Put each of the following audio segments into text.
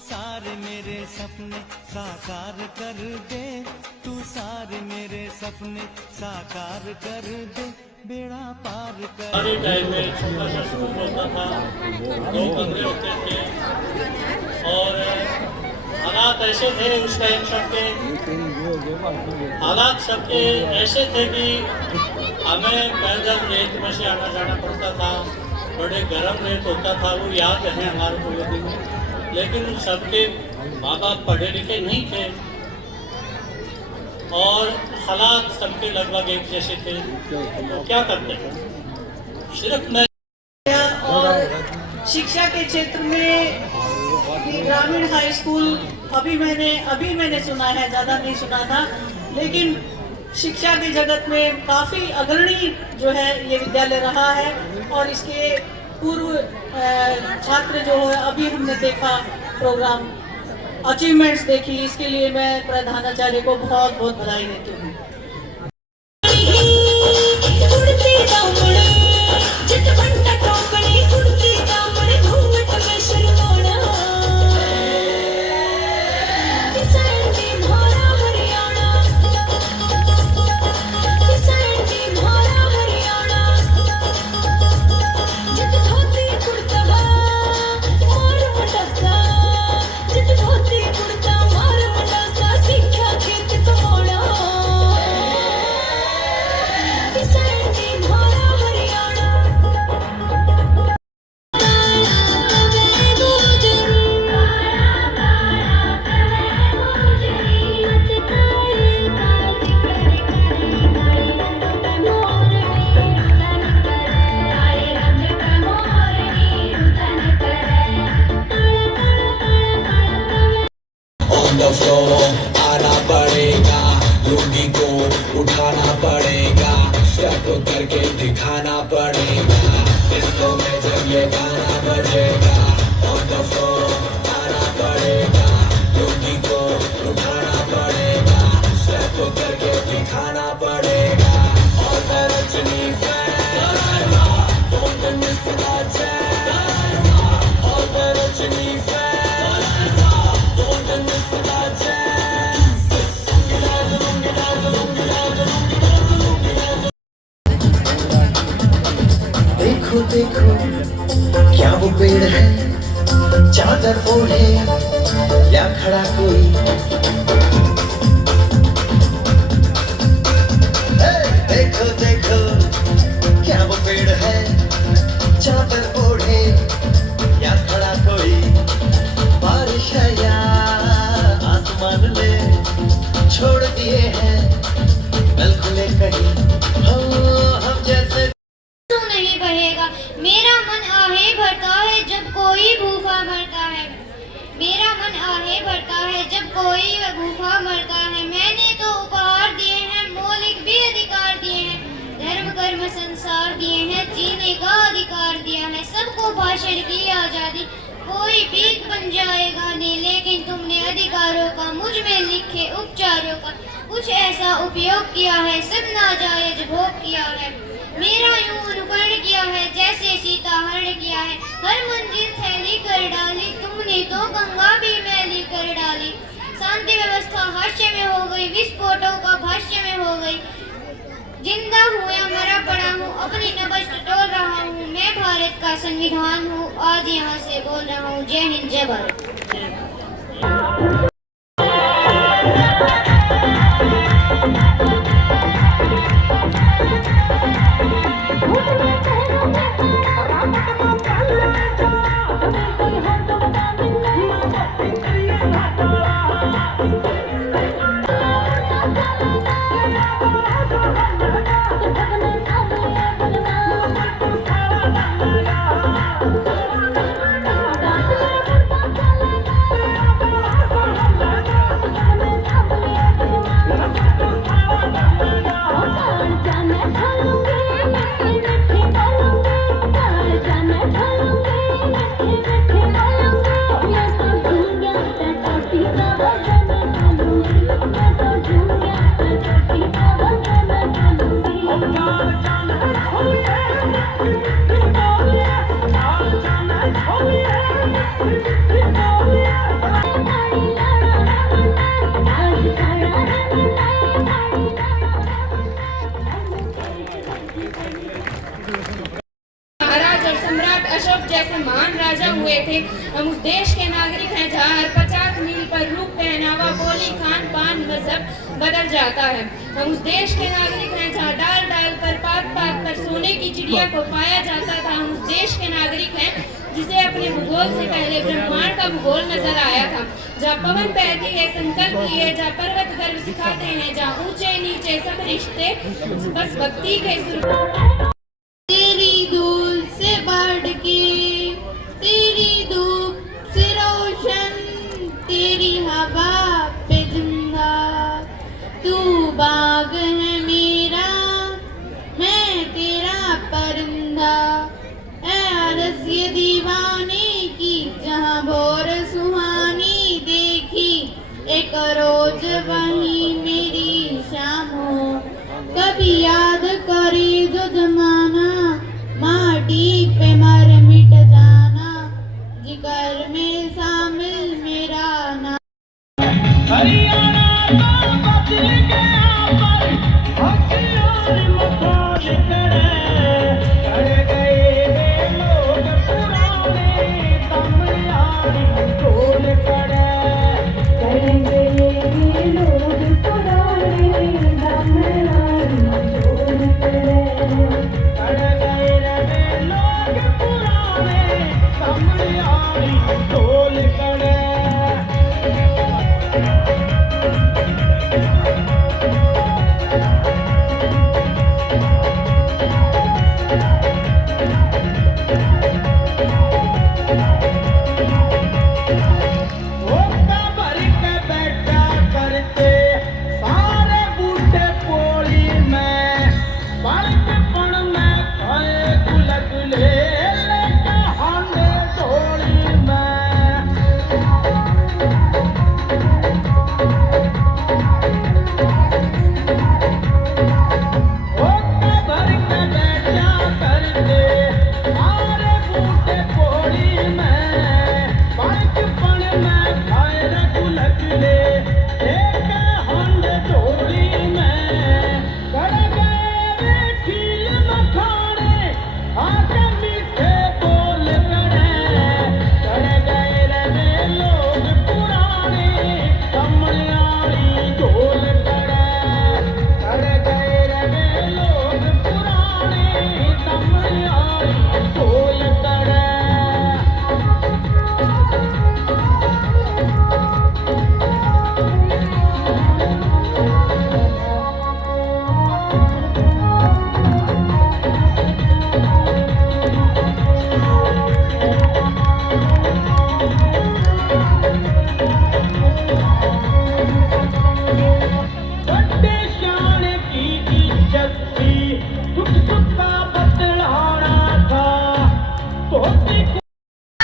सारे मेरे सपने साकार कर दे, तू सारे मेरे सपने साकार कर दे, बेड़ा पार कर। हमारे टाइम में छोटा सा स्कूल होता था, 2 कमरे होते थे और हालात ऐसे थे उस टाइम सबके, हालात सबके ऐसे थे कि हमें पैदल रेत में से आना जाना पड़ता था, बड़े गर्म रेत होता था, वो याद है हमारे को ये दिन। लेकिन सबके माँ बाप पढ़े लिखे नहीं थे और हालात सबके लगभग एक जैसे थे, तो क्या करते सिर्फ मैं। और शिक्षा के क्षेत्र में ग्रामीण हाई स्कूल अभी मैंने सुना है, ज़्यादा नहीं सुना था, लेकिन शिक्षा के जगत में काफ़ी अग्रणी जो है ये विद्यालय रहा है। और इसके पूर्व छात्र जो है, अभी हमने देखा प्रोग्राम अचीवमेंट्स देखी, इसके लिए मैं प्रधानाचार्य को बहुत बहुत बधाई देती हूँ। आना पड़ेगा, लुंगी को उठाना पड़ेगा, स्टेप करके दिखाना पड़ेगा, इसको में जब ये गाना बजेगा, ऑन द फ्लोर आना पड़ेगा, लुंगी को उठाना पड़ेगा, स्टेप करके दिखाना पड़ेगा। और मैं Rajni fan, don't miss that chance, और मैं Rajni fan, don't miss that chance। देखो देखो क्या वो पेड़ है, चादर ओढ़े या खड़ा कोई, देखो देखो क्या वो पेड़ है, चादर ओढ़े या खड़ा कोई, बारिश है या आसमान में छोड़ दिए हैं बल खुले कहीं, हम जैसे नहीं बहेगा। मेरा मन आहे भरता है जब कोई भूखा मरता है, मेरा मन आहे भरता है जब कोई भूखा मरता है। मैंने तो उपहार दिए हैं, मौलिक भी अधिकार दिए हैं, धर्म कर्म संसार दिए हैं, जीने का अधिकार दिया है, सबको भाषण की आजादी, कोई भीख बन जाएगा नहीं, लेकिन तुमने अधिकारों का मुझ में लिखे उपचारों का कुछ ऐसा उपयोग किया है, सब नाजायज भोग किया है। मेरा यूं अनुकरण किया है जैसे सीता हरण किया है, हर मंजिल थैली कर डाली, तुमने तो गंगा भी मैली कर डाली। शांति व्यवस्था हास्य में हो गई, विस्फोटों का भाष्य में हो गई, जिंदा हूँ या मरा पड़ा हूँ, अपनी नब्ज टटोल रहा हूँ, मैं भारत का संविधान हूँ, आज यहाँ से बोल रहा हूँ, जय हिंद जय भारत। Oh yeah! देश के नागरिक हैं जहाँ हर 50 मील पर रूप, पहनावा, बोली, खान पान, मजहब बदल जाता है। हम उस देश के नागरिक हैं जहाँ डाल डाल पर, पात पात पर सोने की चिड़िया को पाया जाता था। हम उस देश के नागरिक हैं जिसे अपने भूगोल से पहले ब्रह्मांड का भूगोल नजर आया था। जहाँ पवन बहती है संकल्प लिए, जहाँ पर्वत गर्व सिखाते हैं, जहाँ ऊंचे नीचे सब रिश्ते बस भक्ति के सुर। तेरी धूल से बढ़ के, तेरी धूप से रोशन, तेरी हवा पे जिंदा, तू बाग है मेरा, मैं तेरा परिंदा। अरस ये दीवाने की जहाँ भोर सुहानी देखी, एक रोज वही मेरी शाम हो। कभी याद करे जो जमाना, माटी पे मर मिट जाना, जिगर में शामिल मेरा नाम। हरियाणा का बदल गया पर होशियार मखौल करे, कर गए वे लोग पुराने, तमयारी ढोल करे, कर गए वे लोग पुराने, तमयारी ढोल करे, कर गए वे लोग पुराने, तमयारी ढोल करे।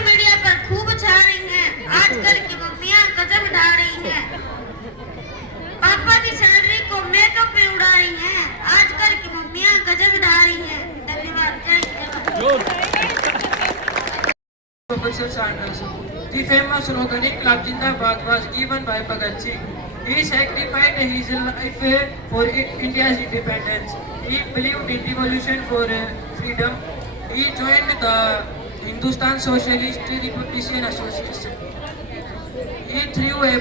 मीडिया पर खूब छा रही हैं, आजकल की मम्मियां गजब ढा रही हैं, पापा की सैलरी को मेकअप में उड़ा रही हैं, आजकल की मम्मियां गजब ढा रही हैं। धन्यवाद। Professor Sanders. The famous slogan "Inqilab Zindabad" was given by Bhagat Singh. He sacrificed his life for India's independence. He believed in revolution for freedom. He joined the Hindustan Socialist Republican Association. He threw a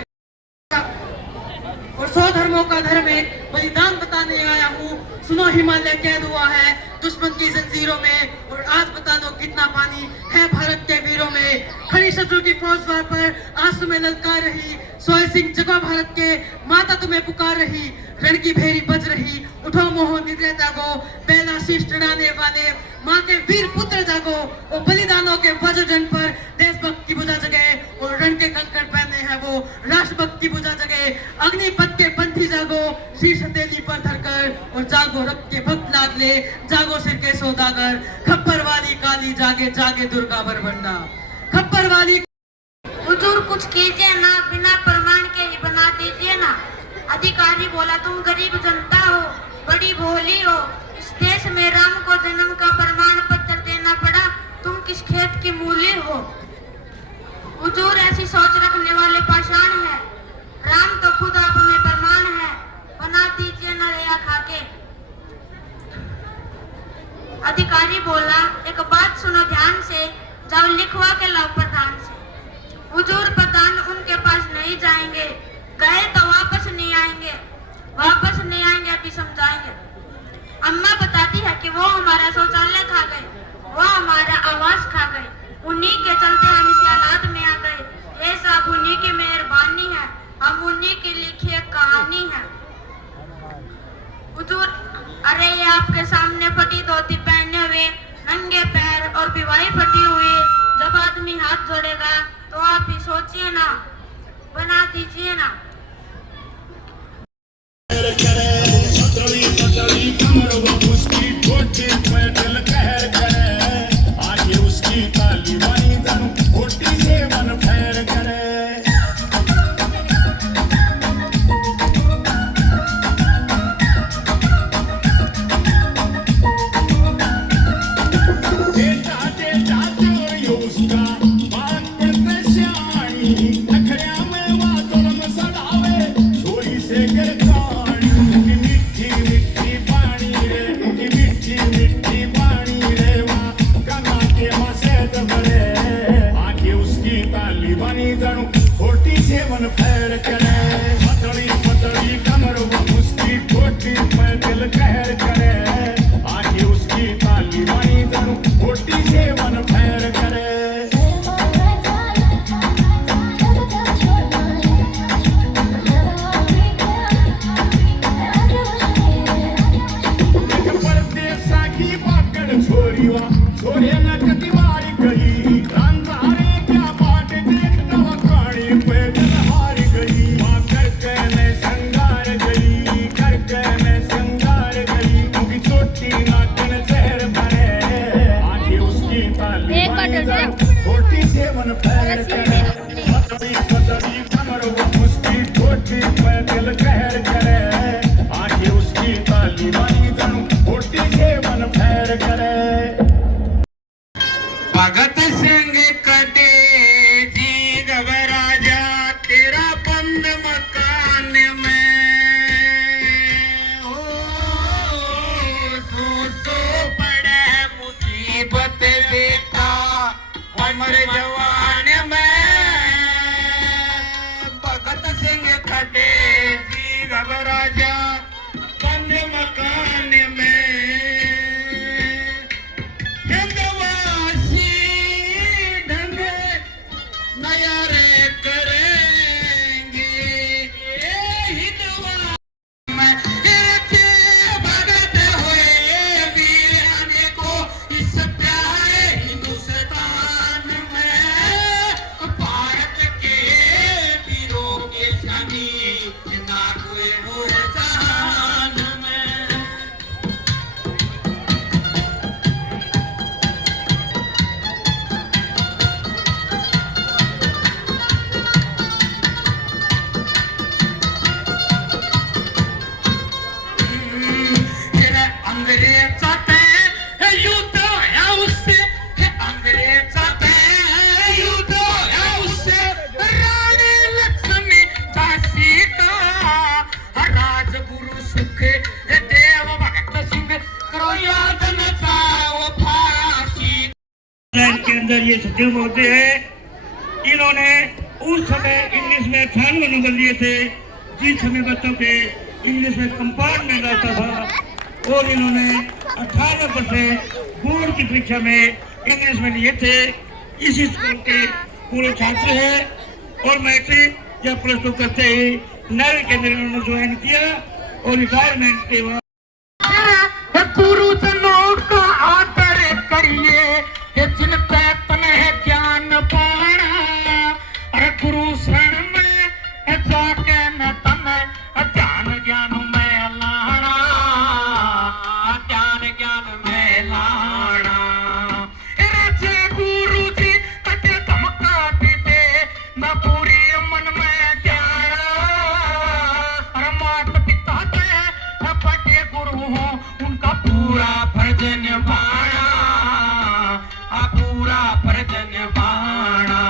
और 100 धर्मों का धर्म एक बलिदान बताने आया हूँ। सुनो हिमालय कैद हुआ है दुश्मन की जंजीरों में, और आज बता दो कितना पानी है भारत के वीरों में। खड़ी शत्रु की फौज द्वार पर आंसू में ललकार रही, सोए सिंह जगह भारत के, माता तुम्हें पुकार रही, रण की भेरी बज रही, उठो मोह निद्रा जागो, पहला शीश चढ़ाने वाले माँ के वीर पुत्र जागो। और बलिदानों के वज्रजन पर देशभक्त की बुझा जगे, और रण के कंकड़ पहने हैं वो राष्ट्रभक्त की बुझा जगे। अग्निपथ के पंथी जागो, शीश हथेली पर धरकर, और जागो रक्त के भक्त लाडले, जागो सिर के सौदागर। खप्पर वाली काली जागे, जागे दुर्गा बरबंडा। खप्पर वाली हुजूर कुछ कीजिए ना, बिना प्रमाण के ही बना दीजिए ना। अधिकारी बोला तुम गरीब जनता हो, बड़ी भोली हो, इस देश में राम को जन्म का प्रमाण पत्र देना पड़ा, तुम किस खेत की मूली हो। हुजूर ऐसी सोच रखने वाले पाषाण है, राम तो खुद आप में प्रमाण है, बना दीजिए न रेया खाके। अधिकारी बोला एक बात सुनो ध्यान से, जाओ लिखवा के लाओ प्रधान से। चली जाएंगे, गए तो वापस नहीं आएंगे, वापस नहीं आएंगे अभी समझाएंगे। अम्मा बताती है कि वो हमारा शौचालय खा गए, वो हमारा आवास खा गए, उन्हीं के चलते हम इस हालात में आ गए। ये सब उन्हीं की मेहरबानी है, हम उन्हीं की लिखी एक कहानी है। हुजूर, अरे ये आपके सामने फटी धोती पहने हुए, नंगे पैर और बिवाई फटी हुई, जब आदमी हाथ जोड़ेगा तो आप ही सोचिए ना, बना दीजिए ना। भगत सिंह कटे जी घबराजा तेरा बंद मकान में हो सो पड़े मुसीबत बेटा उम्र जवान में। भगत सिंह कटे जी घबराजा बंद मकान में के अंदर ये सचिव होते हैं। इन्होंने उस समय इंग्लिश में 98 नंबर लिए थे, जिस समय बच्चों के इंग्लिश में कंपार्टमेंट आता था, और इन्होंने 18% बोर्ड की परीक्षा में इंग्लिश में लिए थे। इसी स्कूल के पूरे छात्र हैं और मैट्रिक या प्लस टू करते ही नल के अंदर इन्होंने ज्वाइन किया और रिटायरमेंट के बाद गुरुजनों का आदर करिए जिन पे तने ज्ञान पाना। अरे गुरु शरण में जाके न तने ज्ञान ज्ञान में लाना, ज्ञान ज्ञान में लाना। जे गुरु जी कटे धमका दीते न पूरी मन में जाना। अरे माता पिता के बड़े गुरु हो उनका पूरा फर्ज निभाना, पूरा फर्ज निभाना।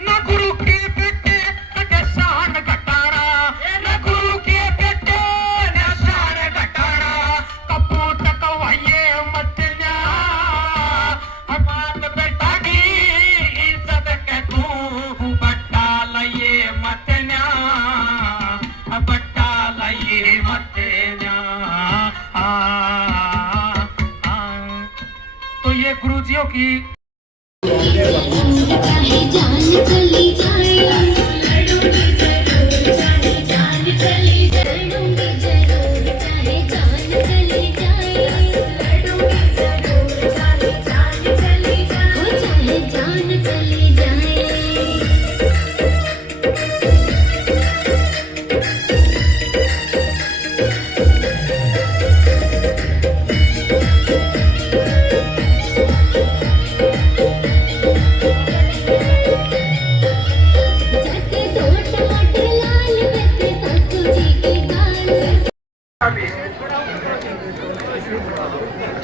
न गुरु के बेटे कटे शान घटाना, बच्चियों की चाहे जान चली जाए, लड़ूंगी जरूर चाहे जान चली जाए, लड़ूंगी जरूर चाहे जान चली जाए, लड़ूंगी जरूर चाहे जान चली जाए, हो चाहे जान चली जाए।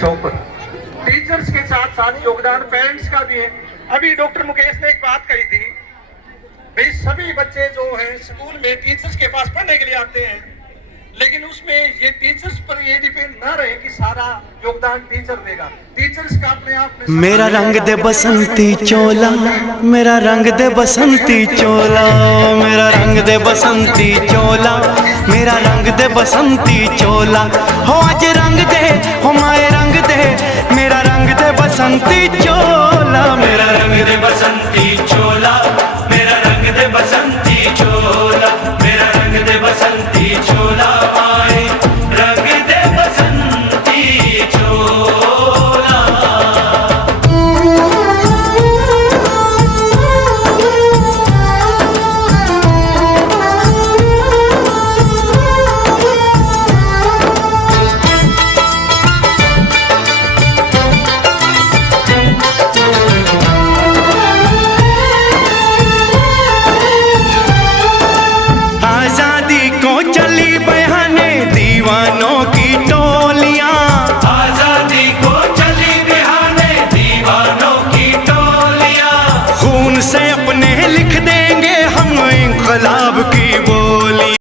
चौपर टीचर्स के साथ साथ योगदान पेरेंट्स का भी है। अभी डॉक्टर मुकेश ने एक बात कही थी, भाई सभी बच्चे जो हैं स्कूल में टीचर्स के पास पढ़ने के लिए आते हैं, लेकिन उसमें ये टीचर्स पर ये डिपेंड ना रहे कि सारा योगदान टीचर देगा। टीचर्स का अपने आप में मेरा रंग दे बसंती चोला, मेरा रंग दे बसंती चोला, मेरा रंग दे बसंती चोला, मेरा रंग दे बसंती चोला, हो आज रंग दे, हो माए रंग दे, मेरा रंग दे बसंती चोला, मेरा रंग दे बसंती